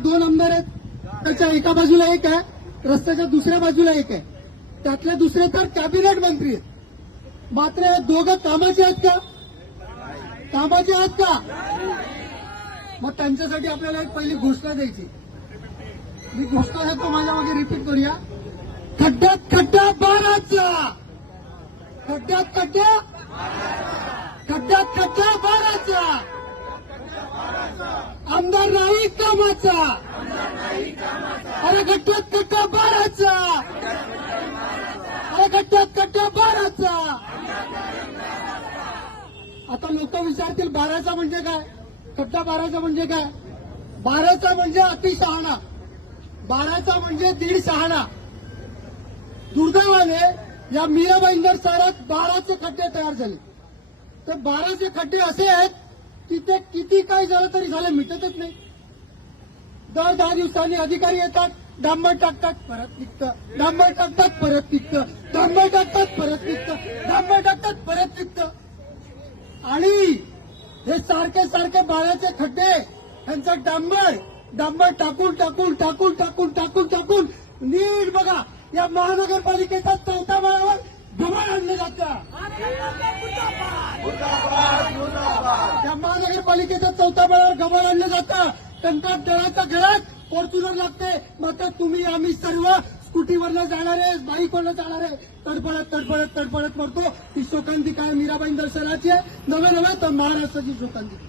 दोन आमदार आहेत, त्याच्या एका बाजूला एक आहे, रस्त्याच्या दुसऱ्या बाजूला एक आहे. त्यातले दुसरे तर कॅबिनेट मंत्री आहेत. मात्र हे दोघं कामाचे आहेत का? कामाचे आहेत का? मग त्यांच्यासाठी आपल्याला एक पहिली घोषणा द्यायची. मी घोषणा देतो, माझ्या मागे रिपीट करूया. खड्ड्यात खड्डा बाराचा, खड्ड्यात खड्डा, खड्ड्यात खड्डा बाराचा, आमदार नाही कामाचा, अरे खड्ड्यात खड्डा बाराचा, अरे खड्ड्यात खड्डा बाराचा. आता लोक विचारतील बाराचा म्हणजे काय, खड्डा बाराचा म्हणजे काय? बाराचा म्हणजे अतिशहाणा, बाराचा म्हणजे दीड शहाणा. दुर्दैवाने या मीराबाईंदर शहरात 12चे खड्डे तयार झाले. तर 12चे खड्डे असे आहेत की ते किती काय झालं तरी झालं मिटतच नाही. दर 10 दिवसांनी अधिकारी येतात, डांबर टाकतात, परत निघतं, डांबर टाकतात, परत निघतं, डांबर टाकतात, परत निघतं, डांबर टाकतात, परत निघतं. आणि हे सारखे सारखे 12चे खड्डे त्यांचा डांबर टाकून टाकून टाकून टाकून टाकून टाकून नीट बघा, या महानगरपालिकेच्या 4थ्या माळ्यावर घबाड आणलं जातं. या महानगरपालिकेच्या 4थ्या माळ्यावर घबाड आणलं जातं. त्यांच्या दराच्या घरात फॉर्च्युनर लागते. मात्र तुम्ही आम्ही सर्व स्कूटीवरनं जाणारे, बाईकवरनं जाणारे तडफडत तडफडत तडफडत मरतो. ही शोकांतिका आहे मीराबाईंदर शहराची आहे, नव्हे तर महाराष्ट्राची शोकांतिका.